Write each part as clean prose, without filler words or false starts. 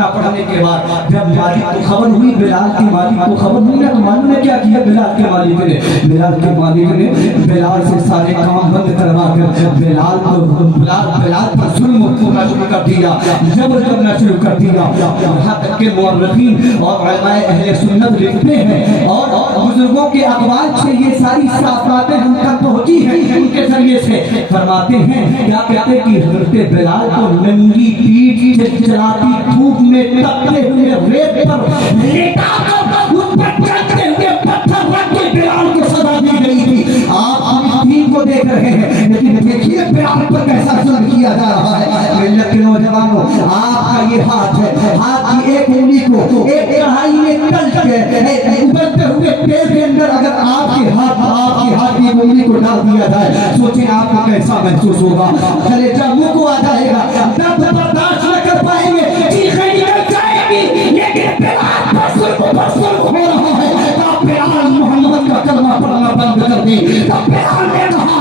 अपना पढ़ने के बाद जब मालिक को खबर हुई, बिलाल के मालिक को खबर हुई ना, तो मालूम है क्या किया बिलाल के मालिक ने? बिलाल के मालिक ने बिलाल से सारे काम बंद करवा कर बिलाल पर जुल्म करना शुरू कर दिया, जबर करना शुरू कर दिया। यहाँ तक के मुअर्रिखीन और उलमाए अहले सुन्नत लिखते हैं और बुजुर्गों के अक़वाल से ये सारी साफ बातें हम तक पहुंची हैं, उनके जरिए से फरमाते हैं, क्या कहते हैं कि हज़रत बिलाल को नंगी पीठ चलाती धूप में तपते हुए रेत पर लेटा कर उस पर चलते हुए पत्थर रख के बिलाल को सजा दी गई थी। आप फिलिस्तीन को देख रहे हैं, लेकिन देखिए बिलाल पर कैसा जुल्म किया जा रहा है। मिल्लत के नौजवानों, आपका ये हाथ है, हाथ की एक उंगली को एक कढ़ाई में तल के उबलते हुए तेल के अंदर अगर आपके हाथ की उंगली को डाल दिया जाए, सोचिए आपको कैसा महसूस होगा। कलेजा मुंह को आ जाएगा, दर्द बर्दाश्त न कर पाएंगे, चीखें निकल जाएंगी, लेकिन बिलाल पर जुल्म हो रहा है। तब बिलाल मोहम्मद का कलमा पढ़ना बंद कर दी। तब बिलाल ने कहा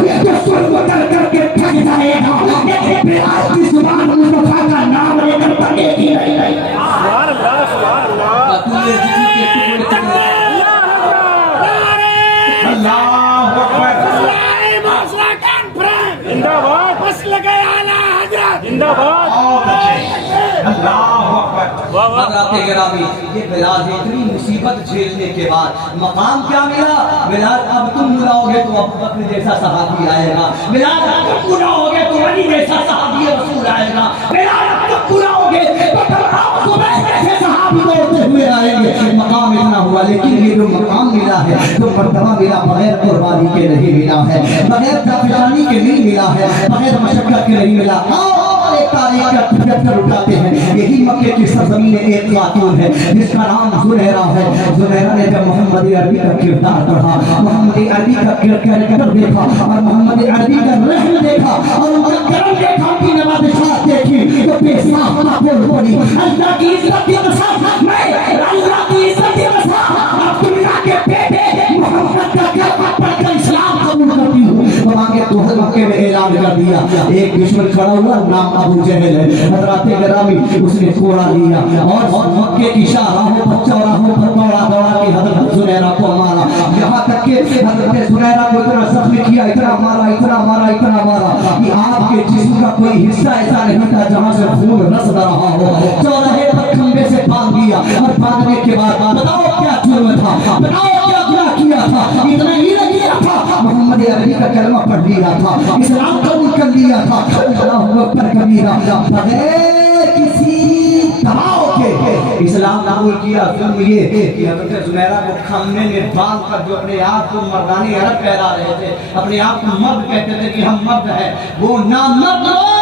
कि जुल्म करके थक जाएगा, लेकिन बिलाल की जुबान मुस्तफा का नाम लेकर बंदेगी नहीं। ये बिलाल इतनी मुसीबत झेलने के बाद मकाम क्या मिला? बिलाल अब तुम बुलाओगे तो अबू बकर जैसा सहाबी आएगा, बिलाल अब तुम बुलाओगे तो अली जैसा सहाबी रसूल आएगा, बिलाल अब तुम बुलाओगे तो तलहाब ज़ुबैर जैसे सहाबी दौड़ते हुए आएंगे। मकाम इतना हुआ, लेकिन ये जो मकाम मिला है, जो मर्तबा मिला, बगैर कुर्बानी के नहीं मिला है, बगैर जाफिरानी के नहीं मिला है, बगैर मशक्कत के नहीं मिला। तारीख का चक्कर उठाते हैं। यही मक्के की सरजमीन में एक खातून है जिसका नाम ज़ुनैरा है। ज़ुनैरा ने जब मोहम्मद अरबी का किरदार पढ़ा, मोहम्मद अरबी का कैरेक्टर देखा और मोहम्मद अरबी का रहन देखा और उनका करम देखा, उनकी नवाज़िशात देखी तो बेसाफ बोल पड़ी, अल्लाह की इज्जत के साथ मैं अल्लाह की इज्जत के साथ अब्दुल्ला के बेटे मोहम्मद का कलमा पढ़कर इस्लाम कबूल करती हूँ। तो आगे तो मक्के में ऐलान कर दिया। एक दुश्मन खड़ा हुआ, नाम अबू जहल है, हज़रात गिरामी उसने कोड़ा लिया और मक्के की शाहराहों पर चौराहों पर दौड़ा के हज़रत ज़ुनैरा को मारा। यहाँ तक कि हज़रत ज़ुनैरा को इतना जख्मी किया, इतना मारा कि आपके जिस्म का कोई हिस्सा ऐसा नहीं था जहाँ से खून रस रहा हो। चौराहे पर खंबे से बांध दिया और बांधने के बाद बताओ क्या जुर्म था, बताओ क्या गुनाह किया था। इतना ही नहीं था, मोहम्मद अरबी का कलमा पढ़ लिया था, इस्लाम कबूल कर लिया था, अल्लाहु अकबर कबीरा, बगैर किसी दबाव के इस्लाम कबूल किया। जुर्म ये कि हज़रत ज़ुनैरा को खम्मे में बांध कर, जो अपने आप को मर्दानी अरब कहला रहे थे, अपने आप को मर्द कहते थे कि हम मर्द हैं, वो नामर्द लोग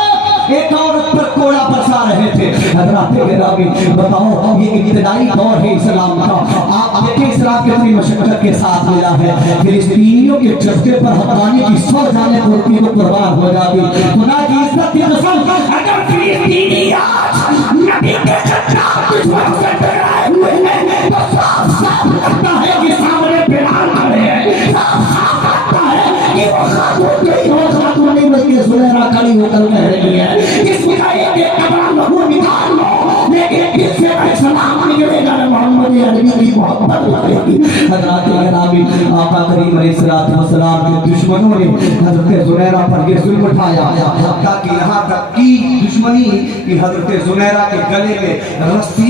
एक औरत पर कोड़ा बरसा रहे थे। हज़रात गिरामी बताओ, ये इब्तिदाई दौर है इस्लाम का। आप देखिए इस्लाम कितनी मशक्कत के साथ मिला है। फिलिस्तीनियों के जज्बे पर हक़ानी की 100 जानें होती तो कुर्बान हो जाती। खुदा की इज्जत की कसम, अगर फिलिस्तीनी आज नबी के खिलाफ दुश्मन से डराए हुए हैं तो साफ लगता है कि सामने बिलाल खड़े हैं, साफ लगता है कि वो खातून नहीं हो, खातून नहीं बल्कि ज़ुनैरा खड़ी होकर कह रही है किसका एक कपड़ा लहू निकाल लो, लेकिन किससे मैं सलाम निकलेगा ना मोहम्मद अरबी की मोहब्बत लगेगी। हज़रात गिरामी आका करीम अलैहिस्सलातु वस्सलाम के दुश्मनों ने हज़रत ज़ुनैरा पर ये जुल्म उठाया, ताकि यहाँ तक की दुश्मनी कि हज़रत ज़ुनैरा के गले में रस्सी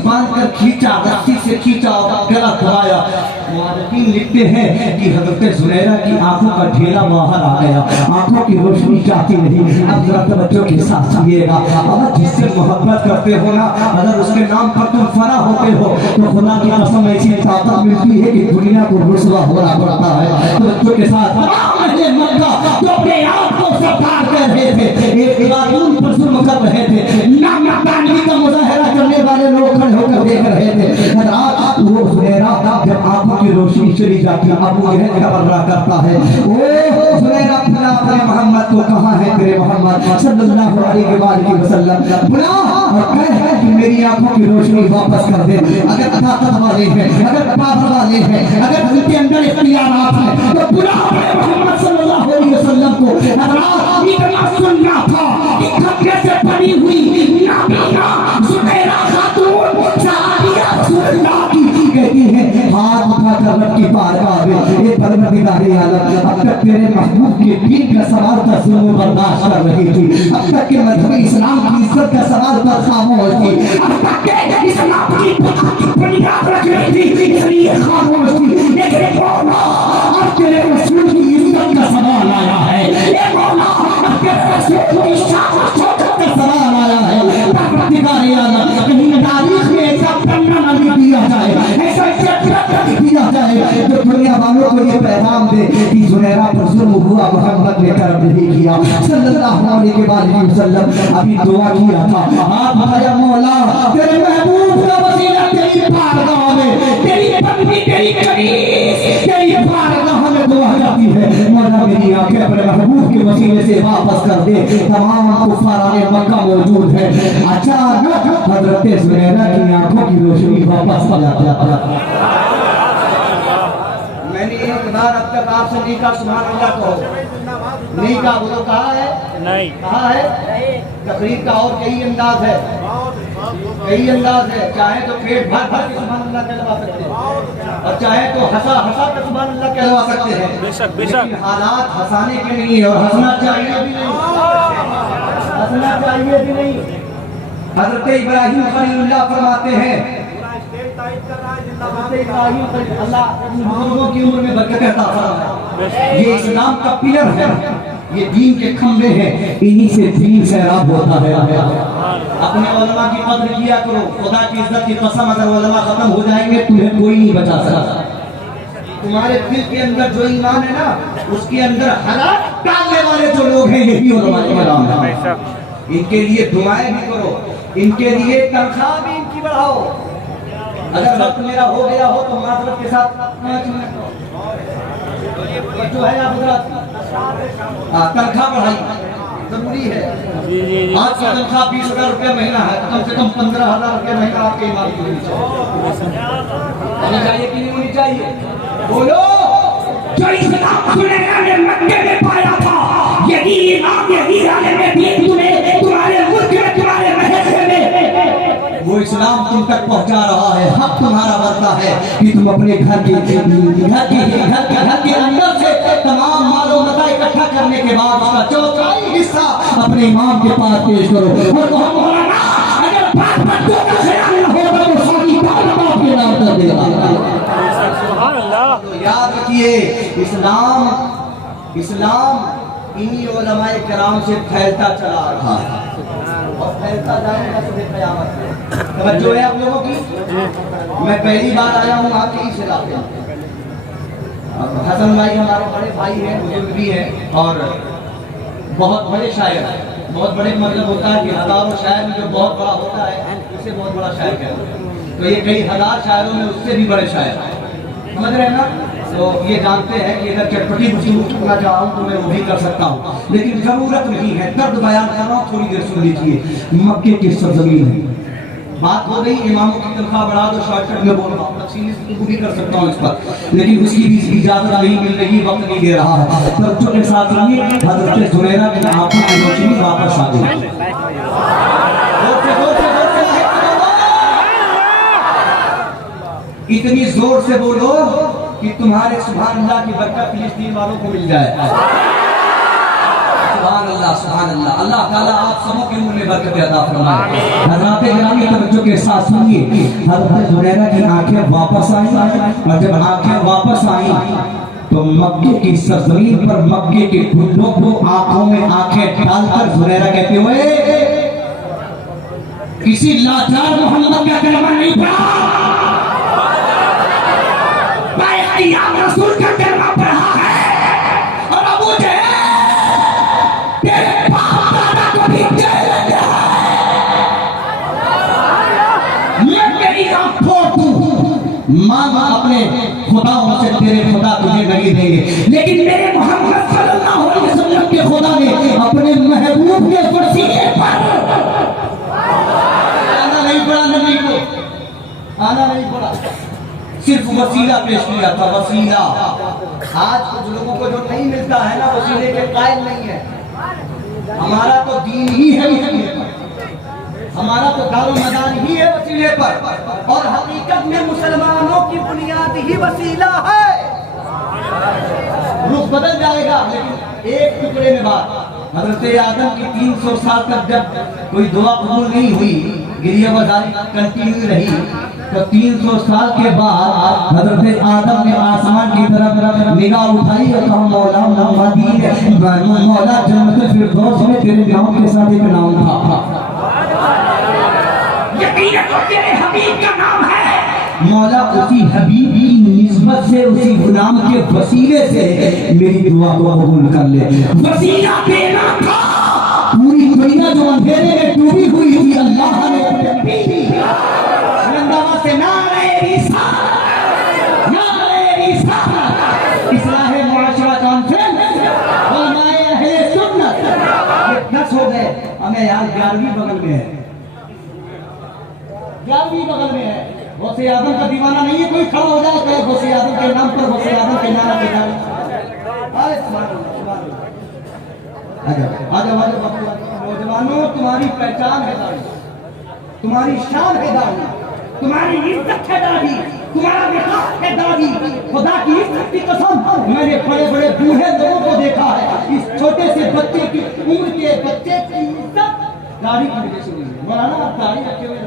बांधकर खींचा, रस्सी से खींचा और गला दबाया। मुअर्रिखीन लिखते हैं कि हज़रत ज़ुनैरा की आंखों का ढेला बाहर आ गया, आंखों की रोशनी जाती नहीं। अब जरा तवज्जो के साथ सुनिएगा, अगर जिससे मोहब्बत करते हो ना, अगर उसके नाम पर तुम फना होते हो तो खुदा की कसम ऐसी ताकत मिलती है कि दुनिया को रुसवा होना पड़ता है। तवज्जो के साथ अहले मक्का जो अपने आप को सरकार कर रहे थे, एक कानून पर जुल्म कर रहे थे, नामर्दानी का मुजाहरा करने वाले लोग खड़े होकर देख रहे थे। वो ज़ुनैरा जब आंखों की रोशनी चली जाती है। अबू जहल घबरा करता है, ओ जुनैरा बुला अपने मोहम्मद को, कहाँ है तेरे मोहम्मद सल्लल्लाहु अलैहि वसल्लम, बुला और कह कि मेरी आंखों की रोशनी वापस कर दे। अगर ताकत वाले हैं, अगर पावर वाले हैं, अगर उनके अंदर इख्तियारात हैं तो बुला अपने मोहम्मद सल्लल्लाहु अलैहि वसल्लम को। हज़रात इतना सुन रहा था कि खतरे से बनी हुई नाबीना जुनैरा खातून साहिया सुन्नाह की कहती है, हाथ उठाकर रब की बारगाह में, ये परवरदिगारे आलम, अब तक तेरे महबूब के दीन का सवाल का जुल्म बर्दाश्त कर रही थी, अब तक के मजहब इस्लाम की इज्जत का सवाल पर खामोश थी, अब तक के इस्लाम की बुनियाद रख रही थी, इसलिए खामोश थी। लेकिन मौला अब तेरे रसूल की इज्जत का सवाल आया है, ये मौला अब तेरे रसूल की शान और शौकत का सवाल आया है। परवरदिगारे आलम, कहीं तारीख में ऐसा पन्ना न दिया जाए, ऐसा दिया जाए जो दुनिया वालों को ये पैगाम दे कि जुनैरा पर जुल्म हुआ, मोहम्मद ने कर्म नहीं किया सल्लल्लाहु अलैहि वसल्लम। अभी दुआ किया था, हाथ उठाया, मौला तेरे महबूब का वसीला तेरी बारगाह में, तेरी बंदी तेरी करीब तेरी बारगाह में दुआ जाती है, मौला मेरी आंखें अपने महबूब के वसीले से वापस कर दे। तमाम कुफाराने मक्का मौजूद है। अचानक हजरत जुनैरा की आंखों की रोशनी वापस आ जाती है। मैंने एक बार अब तक आपसे नहीं कहा सुभान अल्लाह कहो, नहीं कहा, बोलो कहा है, नहीं कहा है। तकरीर का और कई अंदाज है, कई अंदाज है। चाहे तो पेट भर भर के सुभान अल्लाह कहलवा सकते हैं और चाहे तो हंसा हंसा के सुभान अल्लाह कहलवा सकते हैं। बेशक बेशक हालात हंसाने के नहीं है और हंसना चाहिए भी नहीं, हंसना चाहिए भी नहीं। हजरत इब्राहिम खलीलुल्लाह फरमाते हैं, अल्लाह बुजुर्गों की उम्र में बरकत अता फरमाए। ये इस्लाम का पिलर है, ये दीन के खंभे हैं, इन्हीं से दीन सैराब होता है। अपने उलमा की कदर किया करो, खुदा की इज्जत की कसम, अगर उलमा खत्म हो जाएंगे तुम्हें कोई नहीं बचा सकता। तुम्हारे दिल के अंदर जो ईमान है ना, उसके अंदर हलाक डालने वाले जो लोग हैं, यही उलमा के नाम है। इनके लिए दुआएं भी करो, इनके लिए तनख्वाह भी इनकी बढ़ाओ। अगर वक्त मेरा हो गया हो तो माजरत के साथ जो है आप तनख्वाह बढ़ाई जरूरी है। आज की तनख्वाह 20,000 रुपया महीना है, कम से कम 15,000 रुपया महीना आपके ईमान की होनी चाहिए कि नहीं होनी चाहिए? बोलो। जो इस्लाम जुनैरा ने मक्के में पाया था, यही इमाम यही आलिम दीन तुम्हारे मुल्क में, तुम्हारे महल में वो इस्लाम तुम तक पहुंचा रहा है। हक तुम्हारा बनता है कि तुम अपने घर के अंदर से तमाम मालो मता इकट्ठा करने के बाद उसका चौथाई हिस्सा अपने इमाम के पास पेश करो। और तो मौलाना अगर बात बच्चों का ख्याल न होगा तो सारी बात बाप के नाम कर देगा। सुभान अल्लाह। तो याद रखिए, इस्लाम इन्हीं उलमाए किराम से फैलता चला रहा है और फैलता जाएगा सुबह क़यामत में। तवज्जो है आप लोगों की? मैं पहली बार आया हूँ आपके इस इलाके में। हसन भाई हमारे बड़े भाई हैं, बुजुर्ग भी हैं और बहुत बड़े शायर हैं। बहुत बड़े मतलब होता है कि हजारों शायर में जो बहुत बड़ा होता है उससे बहुत बड़ा शायर कहते हैं। तो ये कई हजार शायरों में उससे भी बड़े शायर हैं, समझ रहे हैं ना? तो ये जानते हैं कि अगर चटपटी गुफ्तगू करना चाहूँ तो मैं वो भी कर सकता हूँ, लेकिन जरूरत नहीं है। दर्द बयान कर रहा हूँ, थोड़ी देर सुन लीजिए। मक्के की सरजमीन है, बात हो गई इमामों की तनख्वाह बढ़ा दो, शॉर्टकट में बोल रहा हूँ, तफसीली गुफ्तगू भी कर सकता हूँ इस पर, लेकिन उसकी भी इजाजत नहीं मिल रही, वक्त नहीं दे रहा है। तवज्जो के साथ रहिए। हज़रत जुनैरा की आंखों की रोशनी वापस आ गई। इतनी जोर से बोलो कि तुम्हारे सुभान अल्लाह की बरकत फिलिस्तीन वालों को मिल जाए। सुभान अल्लाह, सुभान अल्लाह। अल्लाह ताला आप सबों के मुंह में बरकत अता फरमाए। हज़रात गिरामी तवज्जो के साथ सुनिए। हज़रत जुनैरा की आंखें वापस आई और जब आंखें वापस आई तो मक्के की सरजमीन पर मक्के के गुंडों को आंखों में आंखें डालकर जुनैरा कहते हुए, किसी लाचार मोहम्मद का कलमा नहीं पढ़ा, रसूल का कलमा पढ़ा है और अबू जहल तेरे बाप दादा को भी जेल में है। मैं तेरी आंख फोड़ दूं, مانگ اپنے خداؤں سے، تیرے خدا تجھے نہیں دیں گے، لیکن میرے محمد صلی اللہ علیہ وسلم کے خدا نے اپنے محبوب کے وسیلے پر آنا نہیں پڑا، نبی کو آنا نہیں پڑا، صرف وسیلہ پیش کیا تھا، وسیلہ۔ آج کچھ لوگوں کو جو نہیں ملتا ہے نا، وسیلے کے قائل نہیں ہے۔ ہمارا تو دین ہی ہے وسیلے پر، ہمارا تو دار و مدار ہی ہے وسیلے پر، اور حقیقت میں مسلمانوں کی بنیاد ہی وسیلہ ہے۔ رخ بدل جائے گا لیکن ایک ٹکڑے میں بات، حضرت آدم کی 300 سال تک جب کوئی دعا قبول نہیں ہوئی، گریہ وزاری کنٹینیو رہی، تو 300 سال کے بعد حضرت آدم نے آسمان کی طرف نگاہ اٹھائی اور کہا مولا محمدین، مولا جنت الفردوس میں تیرے نام کے ساتھ ایک نام تھا، یقیناً تیرے حبیب کا نام ہے۔ مولا اسی حبیب کی نسبت سے، اسی غلام کے وسیلے سے میری دعا کو قبول کر لے۔ وسیلہ دینا تھا، پوری دنیا جو اندھیرے میں ڈوبی ہوئی تھی، اللہ نے سے نعرہ رسالت، نعرہ رسالت، اصلاح معاشرہ کانفرنس، علماء اہل سنت، یہ 10 ہو گئے، ہمیں یہاں 11ویں بغل میں ہے، 11ویں بغل میں ہے۔ غوث اعظم کا دیوانہ نہیں ہے، کوئی کھڑا ہو جائے کہ غوث اعظم کے نام پر غوث اعظم کے نعرہ کے جائے۔ نوجوانوں، تمہاری پہچان ہے داڑھی، تمہاری شان ہے داڑھی، تمہاری عزت ہے داڑھی، تمہارا وقار ہے داڑھی۔ خدا کی عزت کی قسم، میں نے بڑے بڑے بوڑھے لوگوں کو دیکھا ہے، اس چھوٹے سے بچے کی عمر کے بچے کی عزت داڑھی کی وجہ سے ہوئی ہے۔ مولانا آپ داڑھی رکھے ہوئے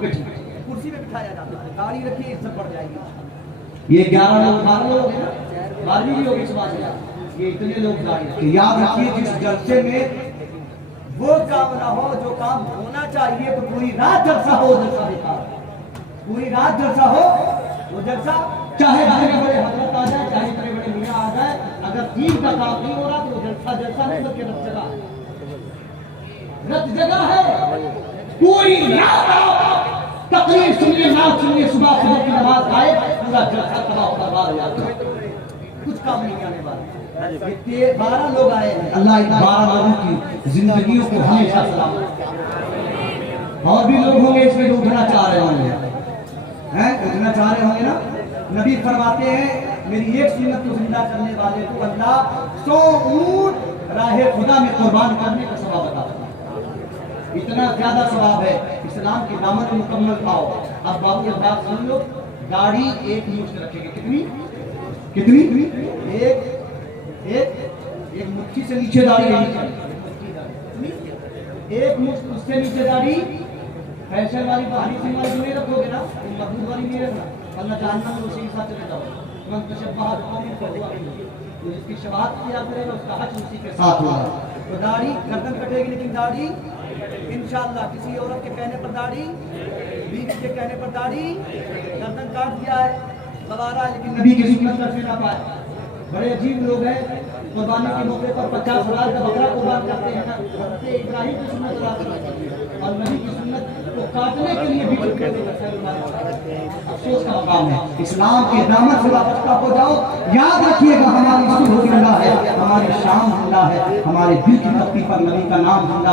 کرسی پہ بٹھایا جاتا ہے، داڑھی رکھیے عزت بڑھ جائے گی۔ یہ 11 لوگ 12 لوگ ہیں نا، 12ویں بھی ہوگی اس بات میں، یہ اتنے لوگ داڑھی رکھے۔ یاد رکھیے جس جلسے میں وہ کام نہ ہو جو کام ہونا چاہیے، تو پوری رات جلسہ ہو، جلسہ دیکھا پوری رات جلسہ ہو، وہ جلسہ چاہے بڑے بڑے حضرت آ جائے، چاہے بڑے بڑے میاں آ جائے، اگر دین کا کام نہیں ہو رہا تو وہ جلسہ نہیں بلکہ رت جگہ ہے، رت جگہ ہے۔ پوری رات تقریر سنیے، نعت سنیے، صبح فجر کی نماز آئے، پورا جلسہ تباہ و برباد ہو جاتا ہے، کچھ کام نہیں آنے والا۔ 12 لوگ آئے ہیں، اللہ ان 12 لوگوں کی زندگیوں کو ہمیشہ سلامت۔ اور بھی لوگ ہوں گے اس میں جو اٹھنا چاہ رہے ہوں گے، اٹھنا چاہ رہے ہوں گے نا۔ نبی فرماتے ہیں میری ایک سنت کو زندہ کرنے والے کو اللہ 100 اونٹ راہ خدا میں قربان کرنے کا ثواب عطا کرتا ہے۔ اتنا زیادہ ثواب ہے، اسلام کے دامن میں مکمل پاؤ۔ اب بابو یہ بات سن لو، داڑھی ایک مشت رکھے گی، کتنی کتنی؟ ایک مٹھی سے نیچے داڑھی نہیں چاہیے، ایک مٹھ اس سے نیچے داڑھی، فیشن والی بھاری سی والی جو نہیں رکھو گے نا، مضبوط والی نہیں رکھنا، اللہ جہنم میں اسی کے ساتھ چلے جاؤ۔ من تشبہ بقوم فہو منہم، جو جس کی شباہت کیا کرے گا اس کا حج اسی کے ساتھ ہوگا۔ تو داڑھی گردن کٹے گی، لیکن داڑھی انشاءاللہ کسی عورت کے کہنے پر داڑھی، بیوی کے کہنے پر داڑھی، گردن کاٹ دیا ہے گوارا ہے، لیکن نبی کی سنت کر نہ پائے۔ بڑے عجیب لوگ ہیں، قربانی کے موقع پر 50 ہزار کا بکرا قربان کرتے ہیں نا، حضرت ابراہیم کی سنت ادا کرتے ہیں، اور نبی کی سنت کو کاٹنے کے لیے بھی افسوس کا مقام ہے۔ اسلام کے دامن سے وابستہ ہو جاؤ، یاد رکھیے گا ہماری صبح زندہ ہے، ہماری شام زندہ ہے، ہمارے دل کی تختی پر نبی کا نام زندہ ہے۔